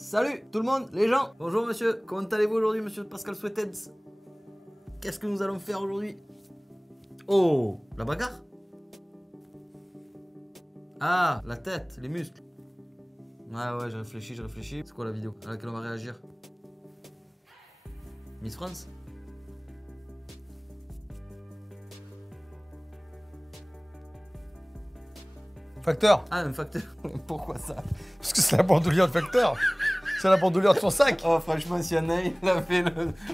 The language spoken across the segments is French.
Salut tout le monde, les gens. Bonjour monsieur, comment allez-vous aujourd'hui monsieur Pascal Sweateds? Qu'est-ce que nous allons faire aujourd'hui? Oh, la bagarre? Ah, la tête, les muscles. Ouais, je réfléchis. C'est quoi la vidéo à laquelle on va réagir? Miss France? Facteur. Ah, un facteur. Pourquoi ça? Parce que c'est la bandoulière de Facteur. C'est la bandoulière de son sac. Oh, franchement, si un œil, il a fait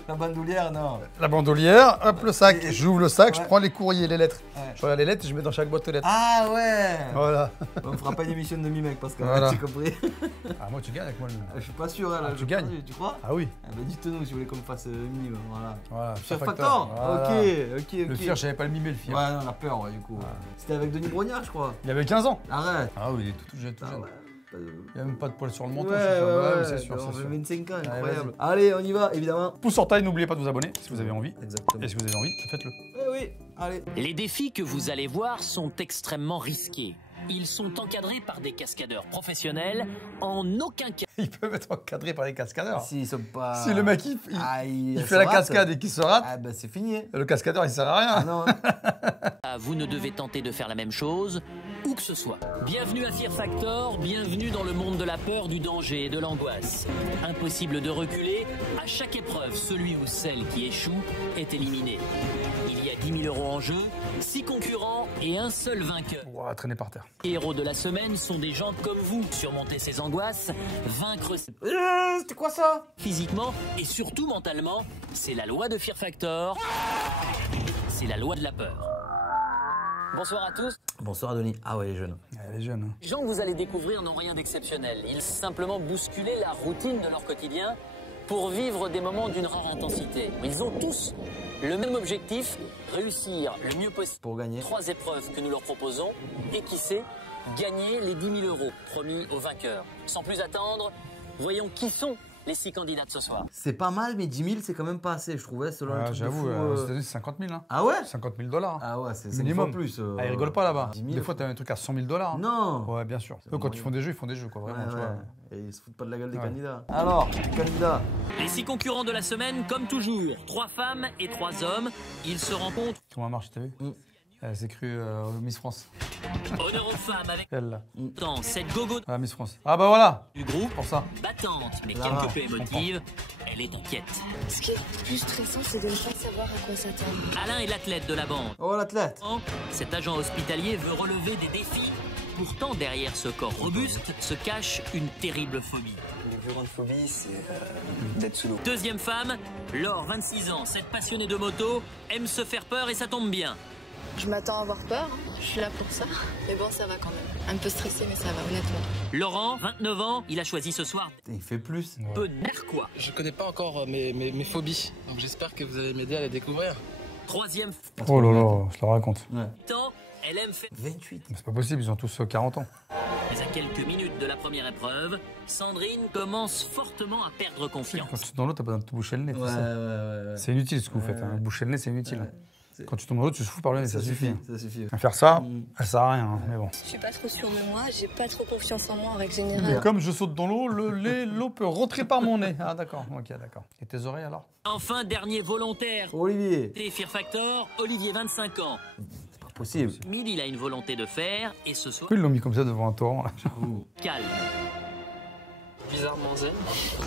la bandoulière, non. La bandoulière, hop, le sac. J'ouvre le sac, Ouais. je prends les courriers, les lettres. Ouais. Je regarde les lettres et je mets dans chaque boîte aux lettres. Ah ouais. Voilà. On fera pas une émission de demi-mec parce que Voilà. tu compris. Ah, moi, tu gagnes avec moi. Je suis pas sûr, là. Tu gagnes. Tu crois? Ah oui. Ah bah dites-nous si vous voulez qu'on fasse mime, voilà. Voilà. Sur Facteur. Factor. Voilà. Ok. Le fier, je savais pas le mimer, le fier. Ouais, non, on a peur, ouais, du coup. C'était avec Denis Brognard, je crois. Il avait 15 ans. Arrête. Ah oui, il est tout jeune, tout Ah jeune. ouais. Il n'y a même pas de poils sur le menton, Ouais, c'est sûr. ouais, c'est sûr, on c'est fait sûr. 25 ans, Allez, incroyable. Allez, on y va, évidemment. Pouce sur taille, n'oubliez pas de vous abonner si vous avez envie. Exactement. Et si vous avez envie, faites-le. Eh oui, allez. Les défis que vous allez voir sont extrêmement risqués. Ils sont encadrés par des cascadeurs professionnels. En aucun cas, Ils peuvent être encadrés par les cascadeurs. S'ils sont pas. Si le mec, il il fait la cascade et qu'il se rate, Ah bah c'est fini. le cascadeur, il sert à rien. Ah non. vous ne devez tenter de faire la même chose, où que ce soit. Bienvenue à Fear Factor, bienvenue dans le monde de la peur, du danger et de l'angoisse. Impossible de reculer, à chaque épreuve, celui ou celle qui échoue est éliminé. Il y a 10 000 € en jeu, 6 concurrents et un seul vainqueur. Ouah, traîner par terre. Les héros de la semaine sont des gens comme vous. Surmonter ces angoisses, vaincre C'était quoi ça? physiquement et surtout mentalement, c'est la loi de Fear Factor. C'est la loi de la peur. Bonsoir à tous. Bonsoir Denis. Ah ouais, les jeunes. Elle est jeune. Les gens que vous allez découvrir n'ont rien d'exceptionnel. Ils simplement bousculaient la routine de leur quotidien pour vivre des moments d'une rare intensité. Ils ont tous le même objectif, réussir le mieux possible. Pour gagner. 3 épreuves que nous leur proposons et qui sait, gagner les 10 000 € promis aux vainqueurs. Sans plus attendre, voyons qui sont les 6 candidats de ce soir. C'est pas mal, mais 10 000 c'est quand même pas assez, je trouvais, selon le Ah, truc de j'avoue, fou, aux États-Unis, c'est 50 000. Hein. Ah ouais? 50 000 $. Ah ouais, c'est minimum. plus. Ah, ils rigolent pas là-bas. 10 000. Des fois, t'as un truc à 100 000 $. Non. Ouais, bien sûr. Eux, quand ils font des jeux, quoi, vraiment, tu vois. Et ils se foutent pas de la gueule des Ouais. candidats. Alors, les candidats. Les 6 concurrents de la semaine, comme toujours, 3 femmes et 3 hommes. Ils se rencontrent. Comment elle marche, t'as vu? Elle s'est crue Miss France. Honneur aux femmes avec Elle, là. tant cette gogo Ah, Miss France. Ah, bah voilà. du groupe. Pour ça. Battante, mais Lara, quelque peu émotive, elle est inquiète. Ce qui est le plus stressant, c'est de ne pas savoir à quoi s'attendre. Alain est l'athlète de la bande. Oh, l'athlète. Cet agent hospitalier veut relever des défis. Pourtant, derrière ce corps robuste se cache une terrible phobie. Une plus grande phobie, c'est d'être sous l'eau. Deuxième femme, Laure, 26 ans, cette passionnée de moto, aime se faire peur et ça tombe bien. Je m'attends à avoir peur, je suis là pour ça. Mais bon, ça va quand même. Un peu stressé, mais ça va, honnêtement. Laurent, 29 ans, il a choisi ce soir Il fait plus. peu narquois. Je connais pas encore mes phobies, donc j'espère que vous allez m'aider à les découvrir. Troisième Oh là là, je le raconte. Ouais. temps, elle aime faire. 28. C'est pas possible, ils ont tous 40 ans. Mais à quelques minutes de la première épreuve, Sandrine commence fortement à perdre Quand confiance. tu tombes dans l'eau, t'as pas besoin de te boucher le nez. Ouais, tu sais. ouais. C'est inutile ce que vous faites. Hein. Boucher le nez, c'est inutile. C'est- Quand tu tombes dans l'eau, tu souffles par le nez, ça suffit. Ça suffit. Faire ça, ça sert à rien, hein, mais bon. Je suis pas trop sûre de moi, j'ai pas trop confiance en moi en règle générale. Comme je saute dans l'eau, l'eau peut rentrer par mon nez. Ah d'accord, ok, d'accord. Et tes oreilles alors? Enfin, dernier volontaire. Olivier. Et Fear Factor, Olivier, 25 ans. C'est pas possible. Mille, il a une volonté de faire et ce soir, Pourquoi ils l'ont mis comme ça devant un torrent là? calme. Bizarrement zen,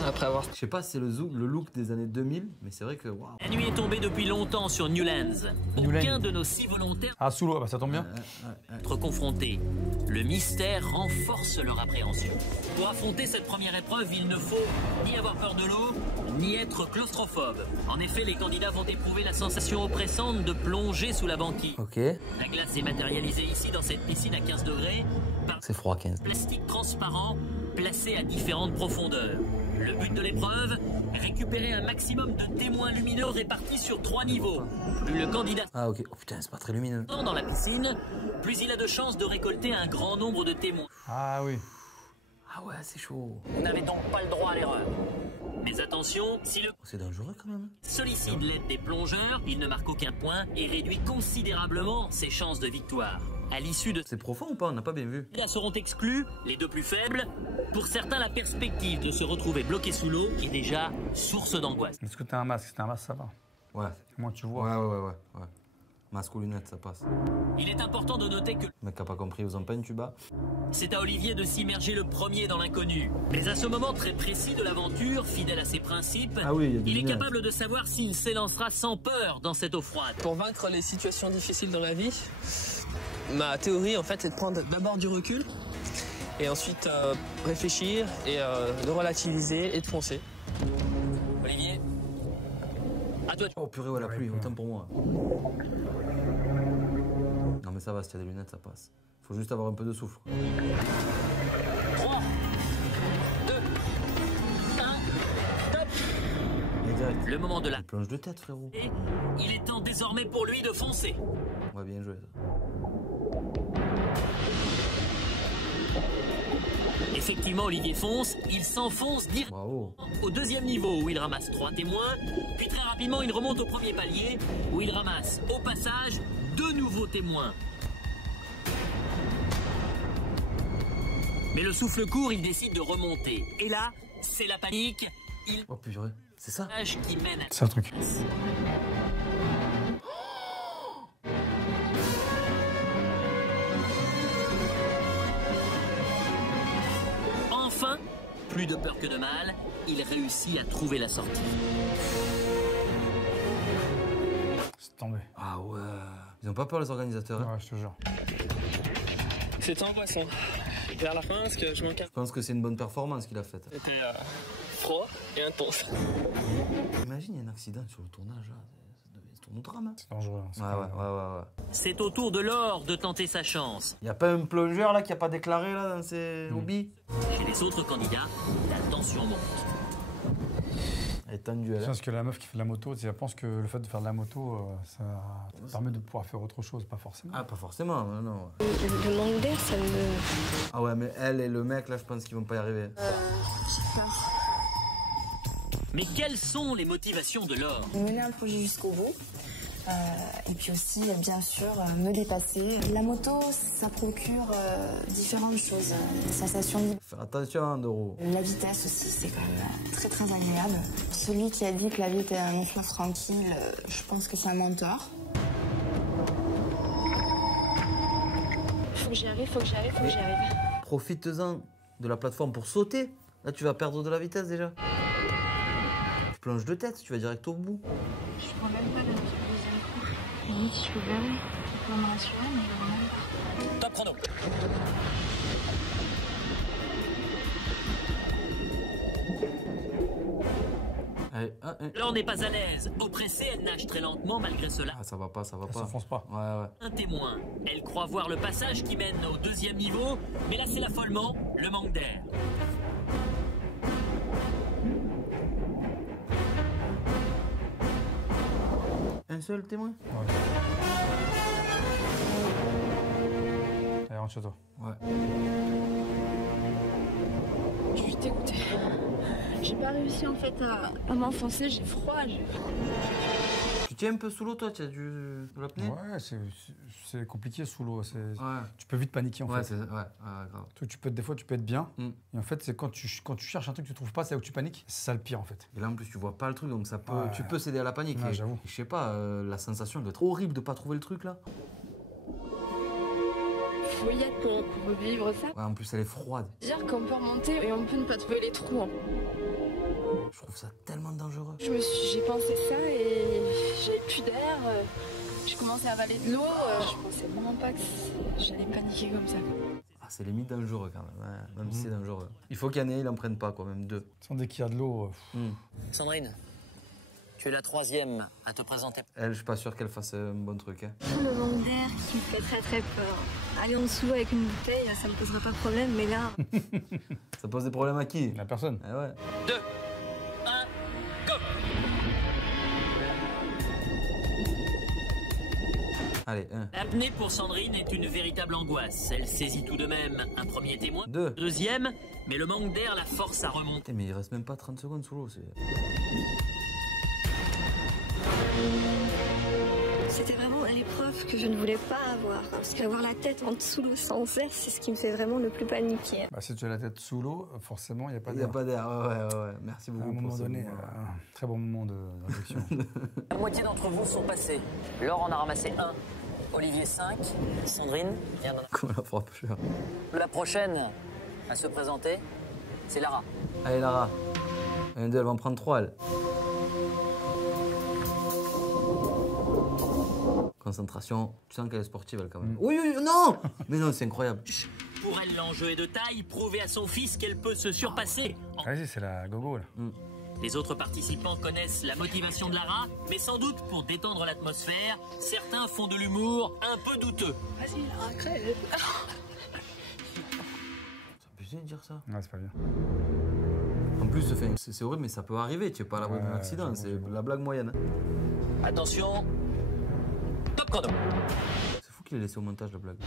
après avoir... Je sais pas si c'est le look des années 2000, mais c'est vrai que waouh. La nuit est tombée depuis longtemps sur Newlands. Newlands. Aucun de nos 6 volontaires Ah, sous l'eau, bah, ça tombe bien. n'est confronté. Le mystère renforce leur appréhension. Pour affronter cette première épreuve, il ne faut ni avoir peur de l'eau, ni être claustrophobe. En effet, les candidats vont éprouver la sensation oppressante de plonger sous la banquise. Ok. La glace est matérialisée ici dans cette piscine à 15 degrés par C'est froid 15. plastique transparent placé à différentes profondeurs. Le but de l'épreuve, récupérer un maximum de témoins lumineux répartis sur 3 niveaux. Plus le candidat Ah ok. Oh putain, c'est pas très lumineux. dans la piscine, plus il a de chances de récolter un grand nombre de témoins. Ah oui. Ah ouais, c'est chaud. Vous n'avez donc pas le droit à l'erreur. Mais attention, si le C'est dangereux quand même. sollicite l'aide des plongeurs, il ne marque aucun point et réduit considérablement ses chances de victoire. À l'issue de C'est profond ou pas? On n'a pas bien vu. Là seront exclus les deux plus faibles. Pour certains, la perspective de se retrouver bloqué sous l'eau est déjà source d'angoisse. Est-ce que t'as un masque? Si t'as un masque, ça va. Ouais. Moi, tu vois. Ouais. Masque ou lunettes, ça passe. Il est important de noter que Le mec qui a pas compris aux empagnes, tu bats. c'est à Olivier de s'immerger le premier dans l'inconnu. Mais à ce moment très précis de l'aventure, fidèle à ses principes, Ah oui, il y a des il est lunettes. capable de savoir s'il s'élancera sans peur dans cette eau froide. Pour vaincre les situations difficiles dans la vie, ma théorie en fait c'est de prendre d'abord du recul et ensuite réfléchir et de relativiser et de foncer. Olivier, à toi. Oh purée, ouais, la pluie, autant pour moi. Non mais ça va, si tu as des lunettes, ça passe. Faut juste avoir un peu de souffle. 3, 2, 1, top. Et direct. Le moment de la... Il plonge de tête, frérot. Et il est temps désormais pour lui de foncer. Ouais, bien joué. Ça. Effectivement, Olivier fonce, il s'enfonce directement Bravo. au deuxième niveau où il ramasse 3 témoins, puis très rapidement il remonte au premier palier où il ramasse au passage 2 nouveaux témoins. Mais le souffle court, il décide de remonter. Et là, c'est la panique, il Oh purée, c'est ça? nage qui mène à... C'est un truc. Enfin, plus de peur que de mal, il réussit à trouver la sortie. C'est tombé. Ah ouais. Ils ont pas peur les organisateurs. Hein. Ouais, je te jure. C'était angoissant. Vers la fin, parce que je manquais. Je pense que c'est une bonne performance qu'il a faite. C'était froid et intense. Imagine, il y a un accident sur le tournage là. Ça tourne au drame. Hein. C'est dangereux. Hein, c'est Ouais, pas- ouais. C'est au tour de Laure de tenter sa chance. Y a pas un plongeur là qui a pas déclaré là dans ses hobbies? Chez les autres candidats, la tension monte. Elle est tendue, elle. Je pense que la meuf qui fait de la moto, elle pense que le fait de faire de la moto, ça te permet de pouvoir faire autre chose, pas forcément. Ah, pas forcément, non. Le manque d'air, ça me... Ah ouais, mais elle et le mec là, je pense qu'ils vont pas y arriver. Mais quelles sont les motivations de Laure? Mener un projet jusqu'au bout. Et puis aussi, bien sûr, me dépasser. La moto, ça procure différentes choses. Une sensation libre. Faire attention, hein, Doro. La vitesse aussi, c'est quand même très très agréable. Celui qui a dit que la vie était un long fleuve tranquille, je pense que c'est un menteur. Faut que j'y arrive, faut que j'y arrive, faut que j'y arrive. Profites-en de la plateforme pour sauter. Là, tu vas perdre de la vitesse déjà. Tu plonges de tête, tu vas direct au bout. Je prends même pas le deuxième coup. Limite, je suis verrée. Tu peux me rassurer, mais je même pas. Top chrono. Allez, Laure n'est pas à l'aise. Oppressée, elle nage très lentement malgré cela. Ah, ça va pas, ça va Elle pas. s'enfonce pas. Ouais. Un témoin. Elle croit voir le passage qui mène au deuxième niveau, mais là c'est l'affolement, le manque d'air. Un seul témoin? Ouais. Allez, rentre chez toi. Ouais. Je suis dégoûtée. J'ai pas réussi en fait à m'enfoncer, j'ai froid. Tu tiens un peu sous l'eau, toi? Tu as de l'apnée? Ouais, c'est compliqué sous l'eau. Ouais. Tu peux vite paniquer en Ouais, fait. grave. Des fois, tu peux être bien. Mm. Et en fait, c'est quand tu cherches un truc que tu trouves pas, c'est là où tu paniques. C'est ça le pire en fait. Et là, en plus, tu vois pas le truc, donc ça peut, Ouais. tu peux céder à la panique. Ouais, Et- j'avoue. et je sais pas, la sensation doit être horrible de pas trouver le truc là. Faut y être pour vivre ça. Ouais, en plus, elle est froide. Dire qu'on peut remonter et on peut ne pas trouver les trous. Hein. Je trouve ça tellement dangereux. J'ai pensé ça et j'avais plus d'air. J'ai commencé à avaler de l'eau. Je pensais vraiment pas que j'allais paniquer comme ça. Ah, c'est limite dangereux quand même, hein, même si c'est dangereux. Il faut qu'il y en ait, ils en prennent pas, quoi, même deux. Sans dès qu'il y a de l'eau, Sandrine, tu es la troisième à te présenter. Elle, je suis pas sûr qu'elle fasse un bon truc. Hein. Le manque d'air qui me fait très très peur. Aller en dessous avec une bouteille, ça me posera pas de problème, mais là... Ça pose des problèmes à qui? la personne. Eh ouais. 2, 1, go! Allez, 1. L'apnée pour Sandrine est une véritable angoisse. Elle saisit tout de même un premier témoin, 2. deuxième, mais le manque d'air la force à remonter. Mais il reste même pas 30 secondes sous l'eau. C'était vraiment l'épreuve que je ne voulais pas avoir. Parce qu'avoir la tête en dessous de l'eau sans air, c'est ce qui me fait vraiment le plus paniquer. Bah, si tu as la tête sous l'eau, forcément, il n'y a pas Il n'y a d'air. pas d'air, ouais. Merci À beaucoup. un moment pour ce donné, moment. un très bon moment de réflexion. La moitié d'entre vous sont passés. Laure en a ramassé 1, Olivier 5, Sandrine vient d'en... Comment la frappe cher. La prochaine à se présenter, c'est Lara. Allez, Lara. 1, 2, elle va en prendre 3, elle. Concentration. Tu sens qu'elle est sportive, elle, quand même. Oui, non. Mais non, c'est incroyable. Pour elle, l'enjeu est de taille, prouver à son fils qu'elle peut se surpasser. Vas-y, c'est la gogo, là. Les autres participants connaissent la motivation de Lara, mais sans doute pour détendre l'atmosphère, certains font de l'humour un peu douteux. Vas-y, Lara, crève. C'est abusé de dire ça. Ouais, c'est pas bien. En plus, c'est horrible, mais ça peut arriver. Tu es pas à l'abri d'un accident. C'est la blague moyenne. Attention, top chrono. C'est fou qu'il ait laissé au montage, la blague.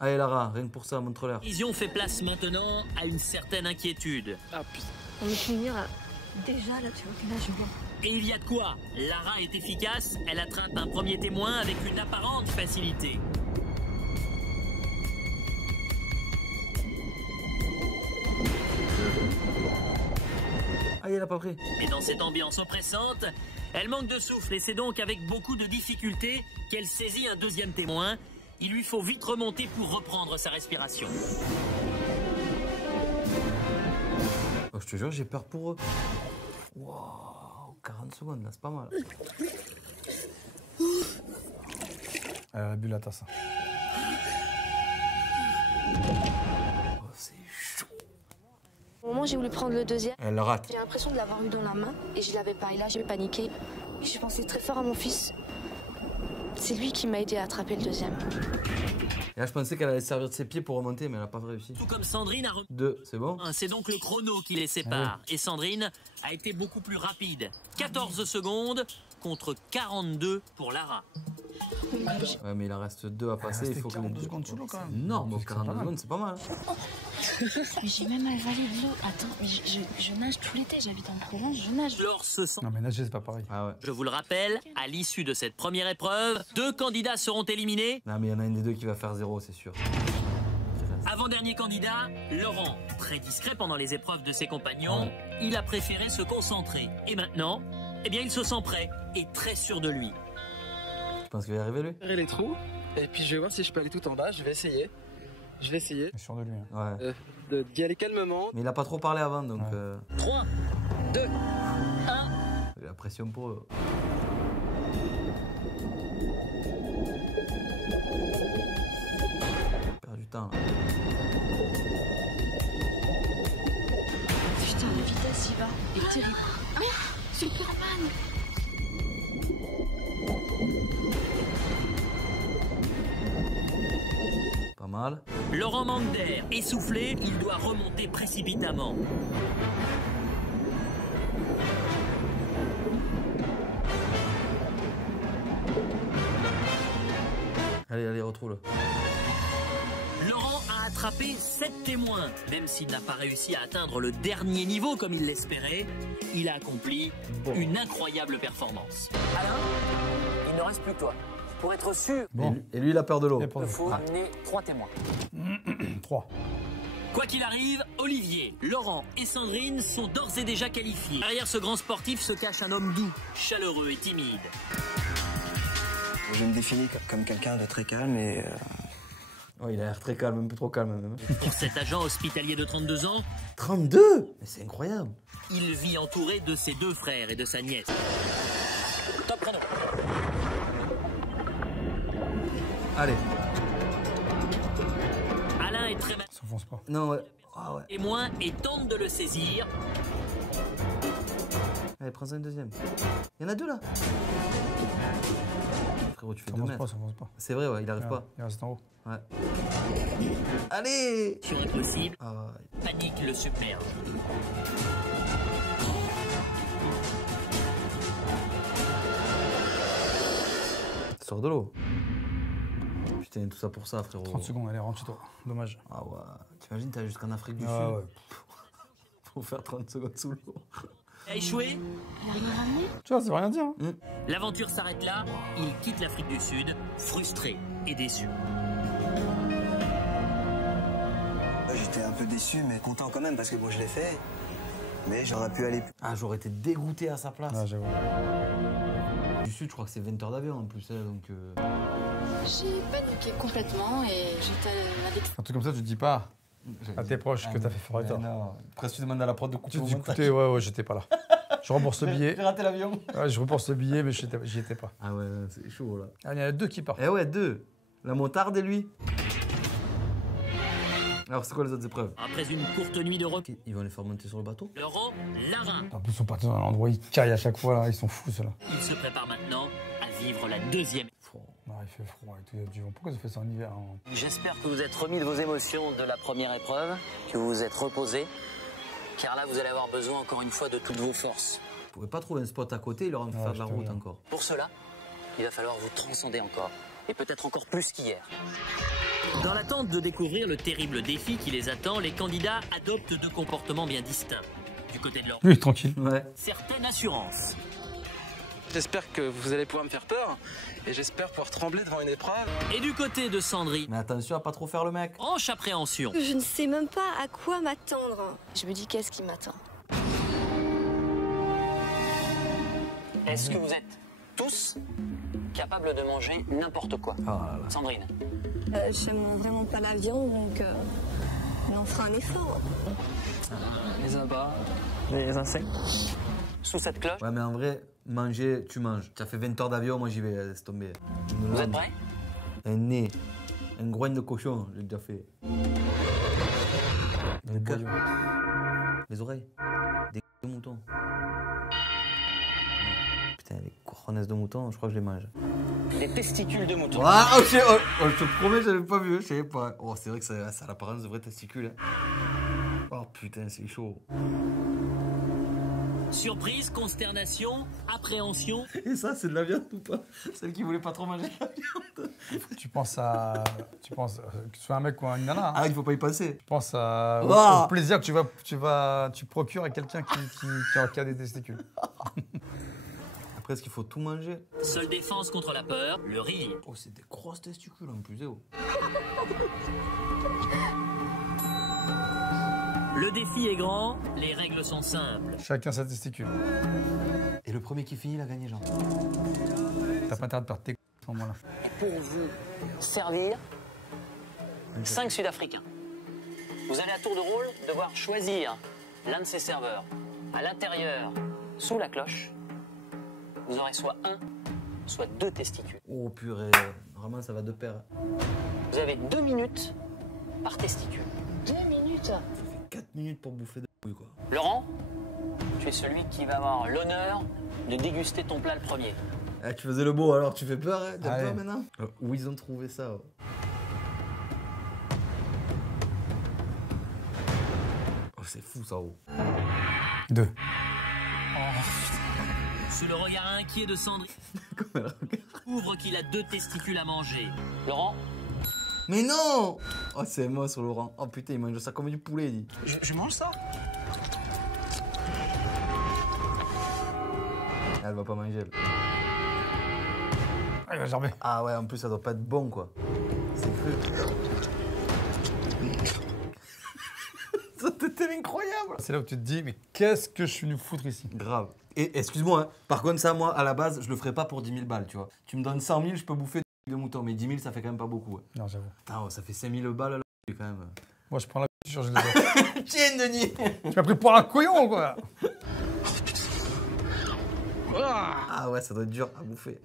Allez, Lara, rien que pour ça, montre-leur. Vision fait place maintenant à une certaine inquiétude. Ah putain. On me finir là. Déjà, là, tu vois que là, je vois. Et il y a de quoi. Lara est efficace, elle attrape un premier témoin avec une apparente facilité. Ah, il a pas pris. Et dans cette ambiance oppressante, elle manque de souffle et c'est donc avec beaucoup de difficulté qu'elle saisit un deuxième témoin. Il lui faut vite remonter pour reprendre sa respiration. Oh, je te jure, j'ai peur pour eux. Waouh, 40 secondes, là, c'est pas mal. Elle a bu la tasse. Oh, c'est chaud. Au moment où j'ai voulu prendre le deuxième, Elle rate. j'ai l'impression de l'avoir eu dans la main et je l'avais pas. Et là, j'ai paniqué. J'ai pensé très fort à mon fils. C'est lui qui m'a aidé à attraper le deuxième. Et là, je pensais qu'elle allait se servir de ses pieds pour remonter, mais elle a pas réussi. Tout comme Sandrine a remis 2, c'est bon? c'est donc le chrono qui les sépare. Et Sandrine a été beaucoup plus rapide. 14 secondes contre 42 pour Lara. Ouais, mais il en reste 2 à passer. Il faut que les 42 secondes sous l'eau, quand même. Non, C'est 42 pas mal. secondes, c'est pas mal. Mais j'ai même avalé de l'eau. Attends, mais je nage tout l'été. J'habite en Provence, je nage. Laure se sent... Non, mais nager, c'est pas pareil. Ah ouais. Je vous le rappelle, à l'issue de cette première épreuve, 2 candidats seront éliminés. Non, mais il y en a un des deux qui va faire 0, c'est sûr. Avant-dernier candidat, Laurent. Très discret pendant les épreuves de ses compagnons, il a préféré se concentrer. Et maintenant, eh bien, il se sent prêt et très sûr de lui. Tu penses qu'il va y arriver, lui? Faire les trous. Et puis je vais voir si je peux aller tout en bas. Je vais essayer. Il est sûr de lui. Hein. Ouais. D'y aller calmement. Mais il a pas trop parlé avant, donc... Ouais. 3, 2, 1. Il a la pression pour eux. Il perd du temps, là. Putain, la vitesse, il va. Il est terrible. Superman. Pas mal. Laurent manque d'air. Essoufflé, il doit remonter précipitamment. Allez, retrouve-le. Laurent a attrapé 7 témoins. Même s'il n'a pas réussi à atteindre le dernier niveau comme il l'espérait, il a accompli une incroyable performance. Alain, il ne reste plus que toi. Pour être sûr, Bon. Et lui, il a peur de l'eau. Il faut amener 3 témoins. 3. Quoi qu'il arrive, Olivier, Laurent et Sandrine sont d'ores et déjà qualifiés. Derrière ce grand sportif se cache un homme doux, chaleureux et timide. Je me définis comme quelqu'un de très calme et... Oh, il a l'air très calme, un peu trop calme même. Pour cet agent hospitalier de 32 ans, 32? Mais c'est incroyable. il vit entouré de ses 2 frères et de sa nièce. Top chrono. Allez. Alain est très mal S'enfonce pas. Non, ouais. Ah ouais. témoin et tente de le saisir. Allez, prends-en une deuxième. Il y en a 2 là. Frérot, tu fais 2 S'enfonce mètres. pas, s'enfonce pas. C'est vrai, ouais, il arrive pas. Il reste en haut. Ouais. Allez. Sur impossible, Ah ouais. panique le submerge. Sors de l'eau. Putain, tout ça pour ça, frérot. 30 secondes, allez, rentre chez toi. Dommage. Ah ouais. T'imagines, t'as jusqu'en Afrique du Sud. Ouais. Faut faire 30 secondes sous l'eau. A échoué. Tu vois, ça veut rien dire. Hein. L'aventure s'arrête là. Il quitte l'Afrique du Sud, frustré et déçu. J'étais un peu déçu, mais content quand même, parce que bon, je l'ai fait. Mais j'aurais pu aller plus. Ah, j'aurais été dégoûté à sa place. Ouais, j'avoue. Du Sud, je crois que c'est 20 heures d'avion en plus, hein, donc... J'ai paniqué complètement et j'étais avec... Un truc comme ça, tu te dis pas à tes proches que t'as fait fort tort. Non, presque tu demandes à la prod de couper Tu au te dis, montage. écoutez, ouais, j'étais pas là. Je rembourse le billet. J'ai raté l'avion. Ouais, je rembourse le billet, mais j'y étais pas. Ah ouais, c'est chaud là. Ah, il y en a 2 qui partent. Eh ouais, 2. La motarde et lui. Alors, c'est quoi les autres épreuves? Après une courte nuit de repos, Ils vont les faire monter sur le bateau? Laurent Larin. En plus, ils sont partis dans un endroit, ils caillent à chaque fois, là. Ils sont fous, ceux-là. Il se prépare maintenant à vivre la deuxième. Non, il fait froid et tout, il y a du vent. Pourquoi ils ont fait ça en hiver hein? J'espère que vous êtes remis de vos émotions de la première épreuve, que vous vous êtes reposé, car là vous allez avoir besoin encore une fois de toutes vos forces. Vous pouvez pas trouver un spot à côté, il leur en faire de la route encore. Pour cela, il va falloir vous transcender encore, et peut-être encore plus qu'hier. Dans l'attente de découvrir le terrible défi qui les attend, les candidats adoptent 2 comportements bien distincts. Du côté de leur Oui, tranquille. Ouais. certaine assurance. J'espère que vous allez pouvoir me faire peur et j'espère pouvoir trembler devant une épreuve. Et du côté de Sandrine, Mais attention à pas trop faire le mec. franche appréhension. Je ne sais même pas à quoi m'attendre. Je me dis qu'est-ce qui m'attend. Est-ce que vous êtes tous capables de manger n'importe quoi? Ah là là. Sandrine. J'aime vraiment pas la viande, donc on en fera un effort. Les abats, les insectes. Sous cette cloche, Ouais, mais en vrai, manger, tu manges. Tu as fait 20 heures d'avion, moi j'y vais, laisse tomber. Une vous êtes langue, prêts? un nez, un groin de cochon, j'ai déjà fait. Les boyaux. Les oreilles, des de mouton. Putain, les cojones de mouton, je crois que je les mange. Des testicules de mouton. Ah, oh, je te promets, j'avais pas vu, je savais pas. Oh, c'est vrai que ça a l'apparence de vrais testicules. Hein. Oh putain, c'est chaud. Surprise, consternation, appréhension. Et ça, c'est de la viande ou pas? Celle qui voulait pas trop manger la viande. Tu penses que tu sois un mec ou une nana. Hein. Ah, il faut pas y penser. Tu penses Oh. au plaisir que tu procures à quelqu'un qui a des testicules. Après, est-ce qu'il faut tout manger? Seule défense contre la peur, le rire. Oh, c'est des grosses testicules en plus, oh. Le défi est grand, les règles sont simples. Chacun sa testicule. Et le premier qui finit, il a gagné, genre. T'as pas intérêt de perdre tes couilles à ce moment-là. Et pour vous servir, 5 Sud-Africains. Vous allez à tour de rôle devoir choisir l'un de ces serveurs. À l'intérieur, sous la cloche, vous aurez soit 1, soit 2 testicules. Oh purée, vraiment ça va de pair. Vous avez 2 minutes par testicule. 2 minutes. Ça fait 4 minutes pour bouffer de couilles quoi. Laurent, tu es celui qui va avoir l'honneur de déguster ton plat le premier. Ah, tu faisais le beau alors tu fais peur, hein? T'as Allez. peur maintenant? Où ils ont trouvé ça? Oh, oh c'est fou ça. Oh. 2. Sous le regard inquiet de Sandrine, Comme elle regarde. ouvre qu'il a 2 testicules à manger. Laurent, Mais non! Oh c'est moi sur Laurent. Oh putain il mange ça comme du poulet il dit. Je mange ça? Elle va pas manger elle. Ah, il va gerber. Ah ouais en plus ça doit pas être bon quoi. C'est cru. Ça c'était incroyable! C'est là où tu te dis, mais qu'est-ce que je suis venu foutre ici? Grave. Et excuse-moi, hein, par contre, ça, moi, à la base, je le ferais pas pour 10 000 balles, tu vois. Tu me donnes 100 000, je peux bouffer de mouton, mais 10 000, ça fait quand même pas beaucoup. Ouais. Non, j'avoue. Putain, oh, ça fait 5 000 balles, là, quand même. Moi, je prends la couture, je les ai. Tiens, Denis! Tu m'as pris pour un couillon, quoi! Ah ouais, ça doit être dur à bouffer.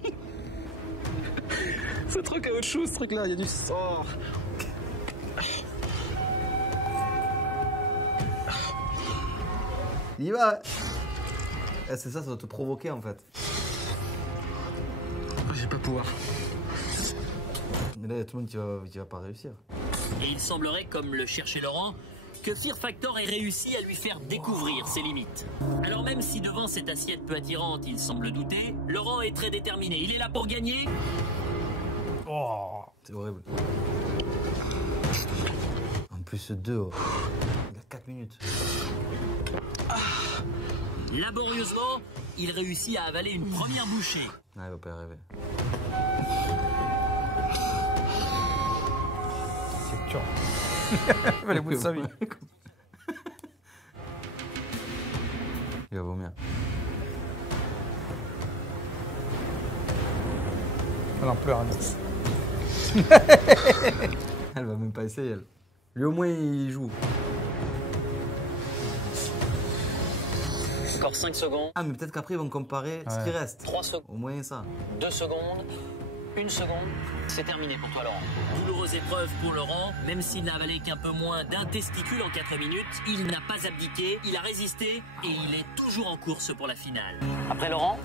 Ce truc a autre chose, ce truc-là, il y a du sang. Il y va, ouais. Eh, c'est ça, ça doit te provoquer, en fait. Je vais pas pouvoir. Mais là, il y a tout le monde qui va pas réussir. et il semblerait, comme le cherchait Laurent, que Fear Factor ait réussi à lui faire découvrir ses limites. Alors même si devant cette assiette peu attirante, il semble douter, Laurent est très déterminé. Il est là pour gagner. Oh, Oh. C'est horrible. En plus, 2, oh. Il a 4 minutes. Laborieusement, il réussit à avaler une première bouchée. Ah, il va pas y arriver. C'est dur. Il va les bouts de sa vie. Il va vomir. Elle en pleure, Agnès. Elle va même pas essayer, elle. Lui, au moins, il joue. Encore 5 secondes. Ah, mais peut-être qu'après, ils vont comparer ce qui reste. 3 secondes. Au moins ça. 2 secondes. 1 seconde. C'est terminé pour toi, Laurent. Douloureuse épreuve pour Laurent. Même s'il n'a avalé qu'un peu moins d'un testicule en 4 minutes, il n'a pas abdiqué, il a résisté et il est toujours en course pour la finale. Après Laurent,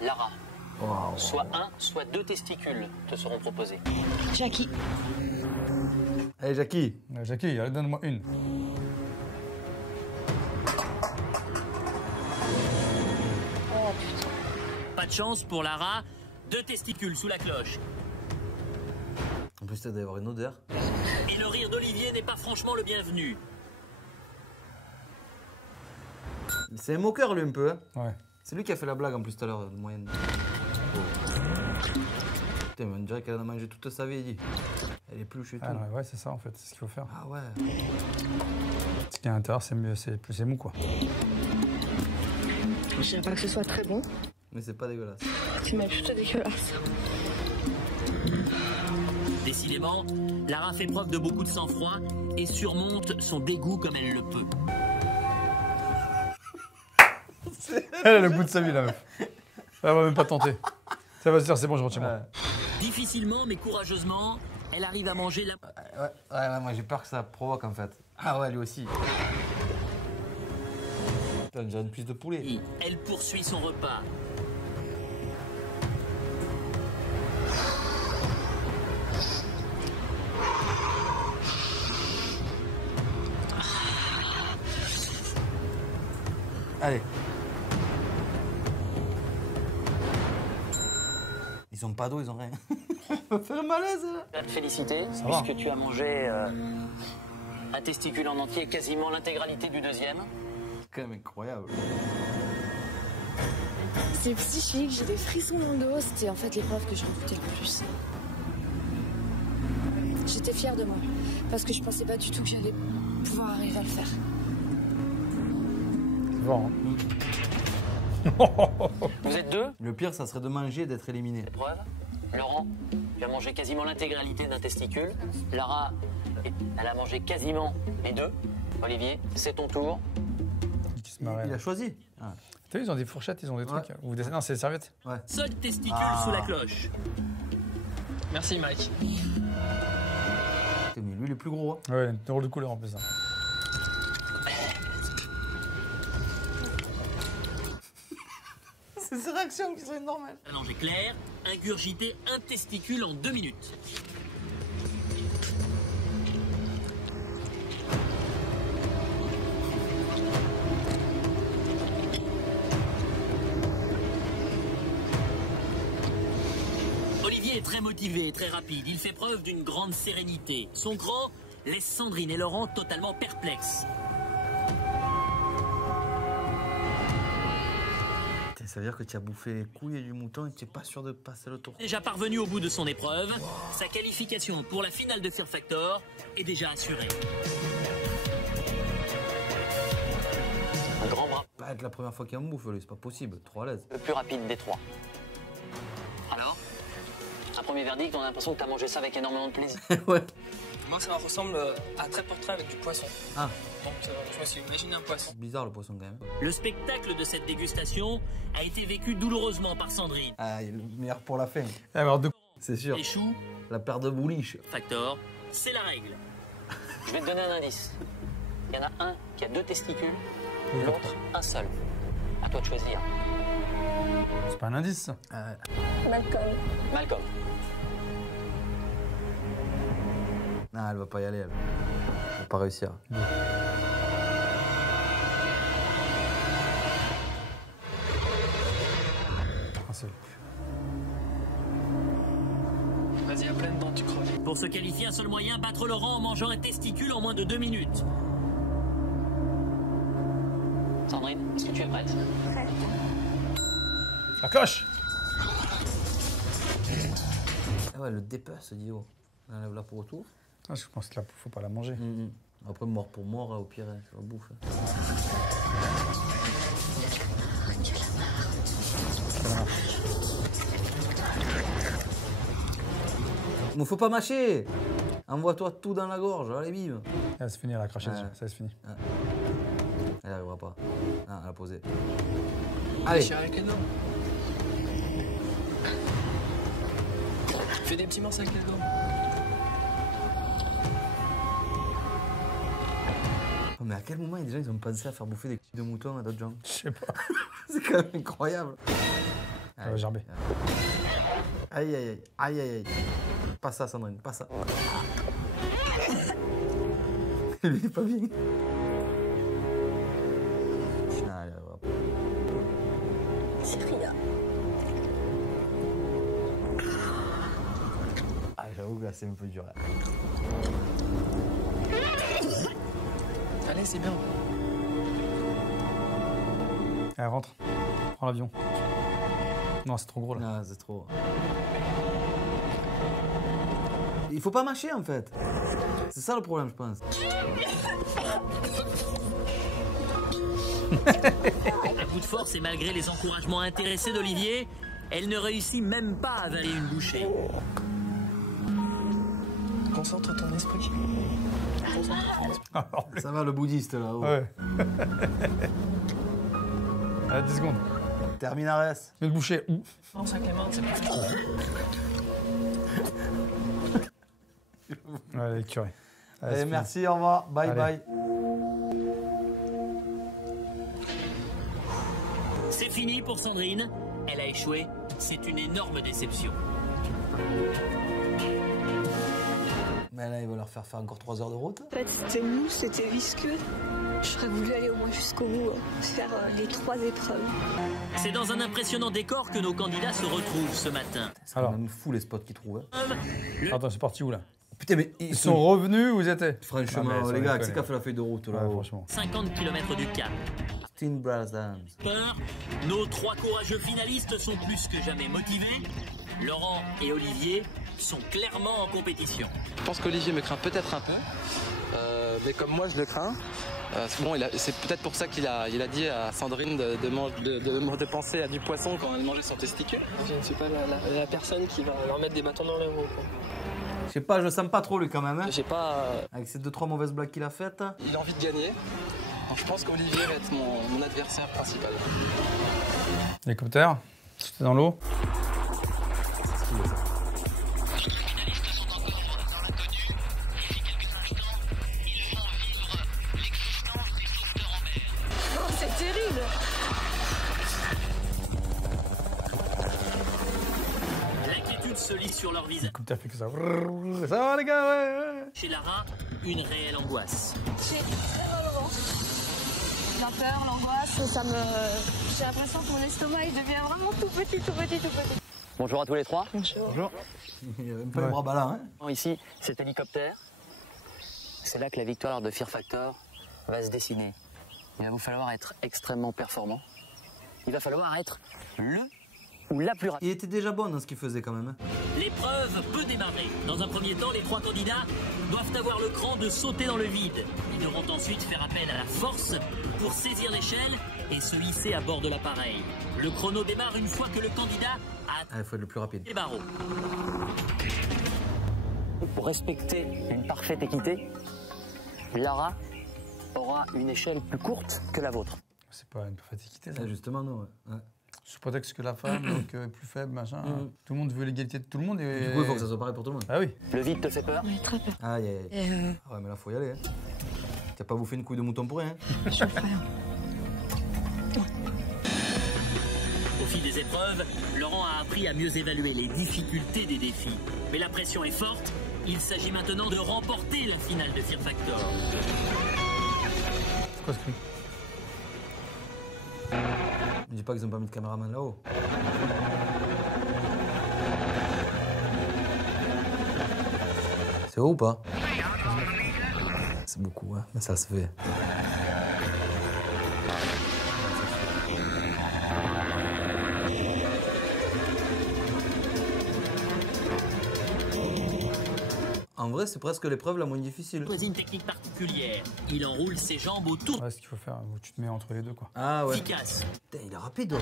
Lara. Wow. Soit 1, soit 2 testicules te seront proposés. Jackie. Allez, Jackie. Jackie, allez, donne-moi une. Oh putain. Pas de chance pour Lara, 2 testicules sous la cloche. En plus, il doit y avoir une odeur. Et le rire d'Olivier n'est pas franchement le bienvenu. C'est un moqueur, lui, un peu. Hein. Ouais. C'est lui qui a fait la blague, en plus, tout à l'heure, de moyenne. Oh. Putain, mais on dirait qu'elle en a mangé toute sa vie, il dit. Elle est pluche et tout. Ah, non, ouais, c'est ça, en fait. C'est ce qu'il faut faire. Ah ouais. Ce qui est à l'intérieur, c'est mieux, c'est mou, quoi. Je dirais pas que ce soit très bon. Mais c'est pas dégueulasse. C'est même plutôt dégueulasse. Décidément, Lara fait preuve de beaucoup de sang-froid et surmonte son dégoût comme elle le peut. Elle a le bout de sa vie, la meuf. Elle va même pas tenter. Ça va se dire, c'est bon, je rentre chez moi. Difficilement mais courageusement, elle arrive à manger la... Ouais, moi j'ai peur que ça provoque en fait. Ah ouais, lui aussi. Putain, déjà une cuisse de poulet. Elle poursuit son repas. Allez. Ils ont pas d'eau, ils ont rien. On va faire malaise. Je vais te féliciter, Ça va. puisque tu as mangé un testicule en entier, quasiment l'intégralité du deuxième. C'est quand même incroyable. C'est psychique, j'ai des frissons dans le dos. C'était en fait l'épreuve que je redoutais le plus. J'étais fière de moi, parce que je pensais pas du tout que j'allais pouvoir arriver à le faire. C'est bon, hein. Vous êtes 2. Le pire, ça serait de manger et d'être éliminé. Épreuve. Laurent, tu as mangé quasiment l'intégralité d'un testicule. Lara, elle a mangé quasiment les 2. Olivier, c'est ton tour. Qui se marrait. Il a choisi. Ah. T'as vu, ils ont des fourchettes, ils ont des trucs. Ouais. Ou des... Non, c'est des serviettes. Ouais. Seul testicule sous la cloche. Merci Mike. Putain, mais lui, il est plus gros. Hein. Ouais, une drôle de couleur en plus. Hein. C'est ces réactions qui sont normales. Allongé clair, ingurgiter un testicule en 2 minutes. Olivier est très motivé et très rapide. Il fait preuve d'une grande sérénité. Son cran laisse Sandrine et Laurent totalement perplexes. Ça veut dire que tu as bouffé les couilles du mouton et tu n'es pas sûr de passer le tour. Déjà parvenu au bout de son épreuve, sa qualification pour la finale de Fear Factor est déjà assurée. Un grand bras. Ça va être la première fois qu'il en bouffe, lui, c'est pas possible. Trop à l'aise. Le plus rapide des 3. Alors, un premier verdict, on a l'impression que tu as mangé ça avec énormément de plaisir. Ouais. Moi, ça ressemble à trait pour trait avec du poisson. Ah, Donc, je me suis imaginé un poisson. bizarre le poisson quand même. Le spectacle de cette dégustation a été vécu douloureusement par Sandrine. Ah, il est le meilleur pour la fin. Alors, deux. C'est sûr. Les choux, La paire de bouliches. Factor, c'est la règle. Je vais te donner un indice. Il y en a un qui a 2 testicules, l'autre un seul. À toi de choisir. C'est pas un indice, ça. Malcolm. Malcolm. Ah, elle va pas y aller, elle. Elle va pas réussir. Ah, c'est... Pour se qualifier, un seul moyen, battre Laurent en mangeant un testicule en moins de 2 minutes. Sandrine, est-ce que tu es prête? Prête. La cloche. Ah ouais, le dépasse, Dio. On enlève la peau autour. Ah, je pense qu'il faut pas la manger. Après, mort pour mort, au pire, tu vas bouffer. Mais faut pas mâcher. Envoie-toi tout dans la gorge, allez bim. Ah, c'est fini, elle a craché dessus. Ça c'est fini. Elle arrivera pas. Ah, elle a posé. Allez. Avec les dents. Fais des petits morceaux avec les dents. Oh, mais à quel moment les gens ils ont pensé à faire bouffer des couilles de mouton à d'autres gens? Je sais pas. C'est quand même incroyable. Ça va gerber. Aïe aïe aïe, aïe aïe aïe. Pas ça Sandrine, pas ça. Il est pas bien. Allez, hop. C'est rien. Ah, j'avoue que là c'est un peu dur. Là. Allez, c'est bien. Elle rentre. Prends l'avion. Non, c'est trop gros là. Non, c'est trop. Il faut pas mâcher en fait. C'est ça le problème, je pense. À bout de force et malgré les encouragements intéressés d'Olivier, elle ne réussit même pas à avaler une bouchée. Concentre ton esprit. Ça va le bouddhiste là. Oh. Ouais. Allez, 10 secondes. Terminares. Une bouchée. Non, ça Clément, c'est pas Ouais, elle est curée. Allez, merci, au revoir. Bye Allez. bye. C'est fini pour Sandrine. Elle a échoué. C'est une énorme déception. Mais là, il va leur faire encore 3 heures de route. En fait, c'était mou, c'était visqueux. J'aurais voulu aller au moins jusqu'au bout, faire les 3 épreuves. C'est dans un impressionnant décor que nos candidats se retrouvent ce matin. C'est quand même fou les spots qu'ils trouvent. Hein. Attends, c'est parti où là? Putain, mais Ils sont revenus où ils étaient? Franchement, Ah, mais les gars, ça qui c'est qui a fait la feuille de route là? Ouais, franchement. 50 km du Cap. Teen Brothers. Peur, nos 3 courageux finalistes sont plus que jamais motivés. Laurent et Olivier sont clairement en compétition. Je pense qu'Olivier me craint peut-être un peu, mais comme moi je le crains. Bon, c'est peut-être pour ça qu'il a dit à Sandrine de penser à du poisson quand elle mangeait son testicule. Je ne suis pas la personne qui va leur mettre des bâtons dans les roues. Je sais pas, je sens pas trop lui quand même. Hein. J'ai pas. Avec ces 2-3 mauvaises blagues qu'il a faites. Il a envie de gagner. Donc, je pense qu'Olivier va être mon adversaire principal. Hélicoptère, tout est dans l'eau. C'est terrible. L'inquiétude se lit sur leur visage. L'hélicoptère fait que ça. Ça va les gars, ouais. Chez Lara, une réelle angoisse. J'ai la peur, l'angoisse, ça me... J'ai l'impression que mon estomac il devient vraiment tout petit. Bonjour à tous les 3. Bonjour. Il n'y a même pas les bras ballants. Hein. Ici, cet hélicoptère. C'est là que la victoire de Fear Factor va se dessiner. Il va vous falloir être extrêmement performant. Il va falloir être le ou la plus rapide. Il était déjà bon dans ce qu'il faisait quand même. Hein. L'épreuve peut démarrer. Dans un premier temps, les 3 candidats doivent avoir le cran de sauter dans le vide. Ils devront ensuite faire appel à la force pour saisir l'échelle et se hisser à bord de l'appareil. Le chrono démarre une fois que le candidat a atteint Il faut être le plus rapide. les barreaux. Pour respecter une parfaite équité, Lara aura une échelle plus courte que la vôtre. C'est pas une parfaite équité ça. Justement, non. Ouais. Sous prétexte que la femme donc, est plus faible, machin. Tout le monde veut l'égalité de tout le monde. Et... Du coup, il faut que ça soit pareil pour tout le monde. Ah oui. Le vide te fait peur? Oui, très peur. Aïe, aïe, aïe. Ah ouais, mais là, faut y aller. Hein. T'as pas bouffé une couille de mouton pour rien. Je le ferai. Au fil des épreuves, Laurent a appris à mieux évaluer les difficultés des défis. Mais la pression est forte. Il s'agit maintenant de remporter la finale de Fear Factor. C'est quoi ce cri? Ne dis pas qu'ils ont pas mis de caméraman là-haut. C'est haut ou pas? C'est beaucoup, hein, mais ça se fait. En vrai, c'est presque l'épreuve la moins difficile. Choisit une technique particulière. Il enroule ses jambes autour. Ouais, ce qu'il faut faire, tu te mets entre les deux, quoi. Ah ouais. Efficace. Putain, il est rapide.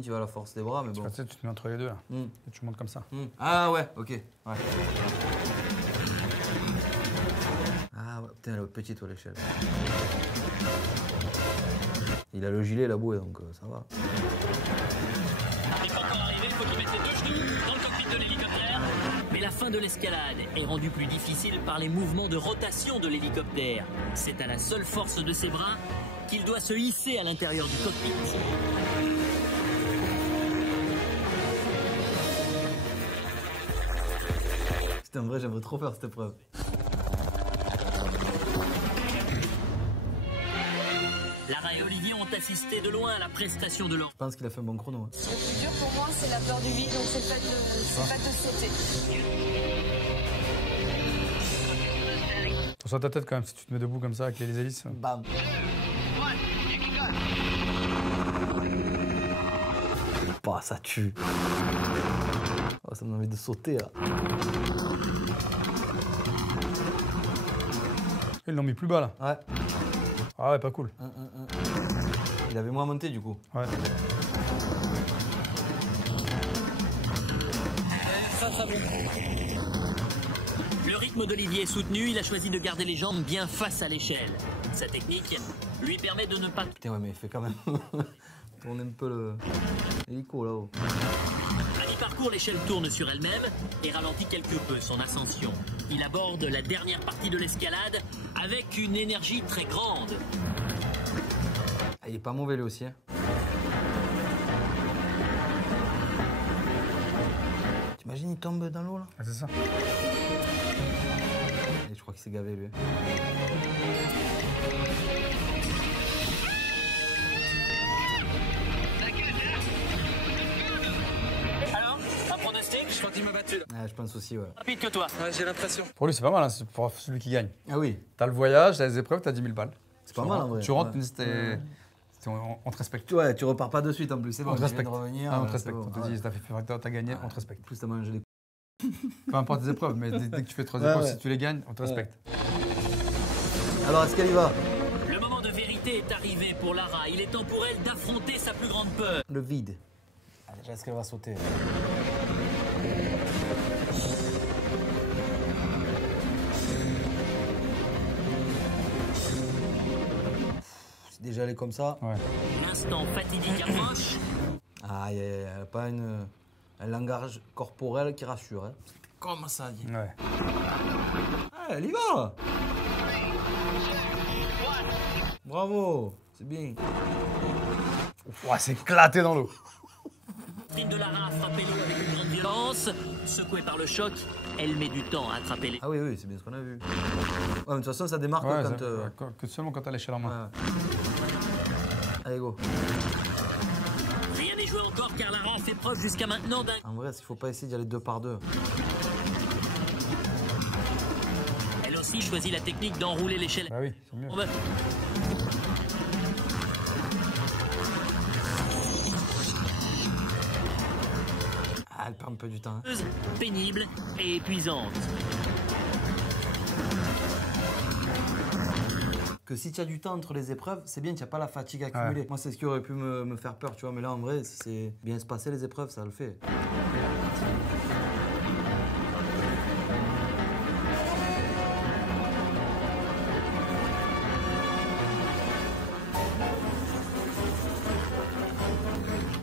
Tu vas à la force des bras, mais bon. Tu sais, tu te mets entre les deux, là. Et tu montes comme ça. Ah ouais, ok. Ouais. Ah ouais, putain, elle est petite, toi, l'échelle. Il a le gilet, la bouée, donc ça va. Il faut encore arriver, il faut qu'il mette les deux genoux dans le cockpit de l'hélicoptère. Mais la fin de l'escalade est rendue plus difficile par les mouvements de rotation de l'hélicoptère. C'est à la seule force de ses bras qu'il doit se hisser à l'intérieur du cockpit. Putain, en vrai, j'aimerais trop faire cette épreuve. Lara et Olivier ont assisté de loin à la prestation de leur... Je pense qu'il a fait un bon chrono. Hein. Le plus dur pour moi, c'est la peur du vide, donc c'est le fait de sauter. Pense à ta tête quand même, si tu te mets debout comme ça avec les hélices. Bam. Bah, ça tue. Oh, ça me donne envie de sauter là. Ils l'ont mis plus bas là. Ouais. Ah ouais, pas cool. Il avait moins monté du coup. Ouais. Le rythme d'Olivier est soutenu, il a choisi de garder les jambes bien face à l'échelle. Sa technique lui permet de ne pas... Putain, ouais, mais il fait quand même tourner un peu l'hélico là-haut. À mi-parcours, l'échelle tourne sur elle-même et ralentit quelque peu son ascension. Il aborde la dernière partie de l'escalade avec une énergie très grande. Ah, il est pas mauvais lui aussi. Hein. T'imagines, il tombe dans l'eau là? Ah, c'est ça. Et je crois qu'il s'est gavé lui. Alors, un pronostic? Je crois qu'il m'a battu là. Ah, je pense aussi, ouais. Rapide que toi. Ouais, j'ai l'impression. Pour lui, c'est pas mal, hein, c'est pour celui qui gagne. Ah oui, T'as le voyage, t'as les épreuves, t'as 10 000 balles. c'est pas mal en vrai. Tu rentres, Ouais. on te respecte. Ouais, tu repars pas de suite en plus, c'est bon. On te tu viens de respecte. revenir, Ah, on te c'est respecte. bon. On te dit, t'as fait facteur, t'as gagné, on te respecte. En plus, t'as mangé des... Peu importe tes épreuves, mais dès que tu fais 3 Ouais, épreuves, ouais. si tu les gagnes, on te respecte. Alors, est-ce qu'elle y va? Le moment de vérité est arrivé pour Lara. Il est temps pour elle d'affronter sa plus grande peur. Le vide. Ah, déjà, est-ce qu'elle va sauter? Si déjà elle est comme ça. Ouais. L'instant fatidique approche. Ah, elle n'a pas un langage corporel qui rassure. Hein. Comment ça dit? Ouais. Ah, elle y va! Bravo! C'est bien. Ouais, c'est éclaté dans l'eau. Tine de Lara a frappé l'eau avec une grande violence. Secouée par le choc, elle met du temps à attraper les... Ah oui, oui, c'est bien ce qu'on a vu. Ouais, mais de toute façon, ça démarre Ouais, quand... que seulement quand t'as l'échelle en main. Ouais. Allez, go. Rien n'est joué encore car Lara a fait preuve jusqu'à maintenant d'un... En vrai, est-ce qu'il faut pas essayer d'y aller 2 par 2? Elle aussi choisit la technique d'enrouler l'échelle. Bah oui, c'est mieux. Ah, elle perd un peu du temps. Hein. Pénible et épuisante. Que si tu as du temps entre les épreuves, c'est bien, tu n'as pas la fatigue accumulée. Moi, c'est ce qui aurait pu me faire peur, tu vois. Mais là, en vrai, si c'est bien se passer les épreuves, ça le fait.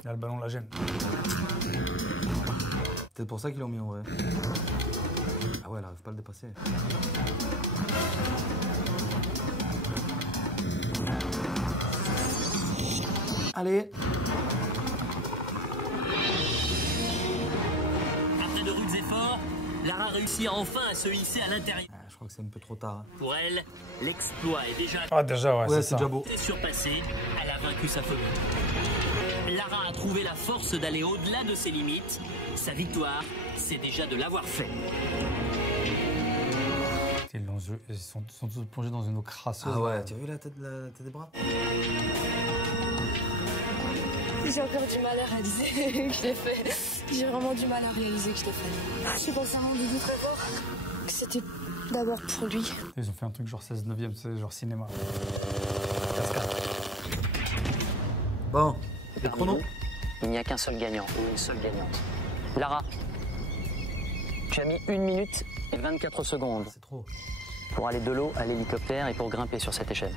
Là, le ballon la gêne. Peut-être pour ça qu'ils l'ont mis en vrai. Ah ouais, elle n'arrive pas à le dépasser. Allez. Après de rudes efforts, Lara réussit enfin à se hisser à l'intérieur. Ah, je crois que c'est un peu trop tard. Hein. Pour elle, l'exploit est déjà... Ah, déjà, ouais, Ouais, c'est c'est ça. déjà beau. surpassée, elle a vaincu sa phobie. Lara a trouvé la force d'aller au-delà de ses limites. Sa victoire, c'est déjà de l'avoir fait. Ils sont tous plongés dans une eau crasseuse. Ah ouais, tu as vu la tête des bras? J'ai encore du mal à réaliser que je l'ai fait. J'ai vraiment du mal à réaliser que je l'ai fait. J'ai pensé à un rendez-vous très fort. C'était d'abord pour lui. Ils ont fait un truc genre 16/9, c'est genre cinéma. Bon, le chrono. Il n'y a qu'un seul gagnant, ou une seule gagnante. Lara, tu as mis 1 minute et 24 secondes. C'est trop. Pour aller de l'eau à l'hélicoptère et pour grimper sur cette échelle.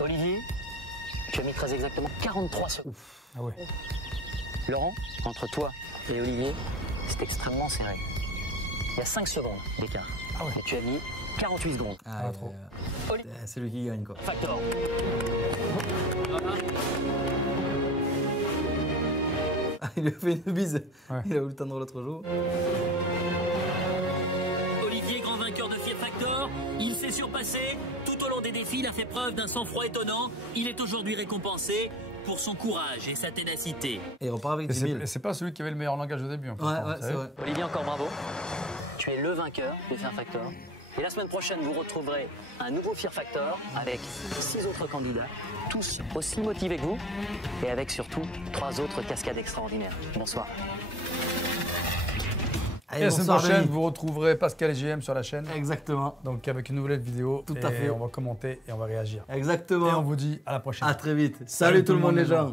Olivier, tu as mis très exactement 43 secondes. Ah ouais. Laurent, entre toi et Olivier, c'est extrêmement serré. Il y a 5 secondes d'écart. Ah ouais. Et tu as mis 48 secondes. Ah, trop. C'est lui qui gagne quoi. Factor. Ah, il lui a fait une bise. Ouais. Il a voulu tendre l'autre joue. Olivier, grand vainqueur de Fear Factor, il s'est surpassé. Tout au long des défis, il a fait preuve d'un sang-froid étonnant. Il est aujourd'hui récompensé pour son courage et sa ténacité. Et il repart avec Et 10 000. c'est pas celui qui avait le meilleur langage au début. En fait, Ouais, vous c'est savez. vrai. Olivier, encore bravo. Tu es le vainqueur de Fear Factor. Et la semaine prochaine, vous retrouverez un nouveau Fear Factor avec 6 autres candidats, tous aussi motivés que vous, et avec surtout 3 autres cascades extraordinaires. Bonsoir. Et Allez, la semaine bonsoir, prochaine, Denis. vous retrouverez Pascal et JM sur la chaîne. Exactement. Donc avec une nouvelle vidéo. Tout à fait. On va commenter et on va réagir. Exactement. Et on vous dit à la prochaine. À très vite. Salut tout le monde les gens.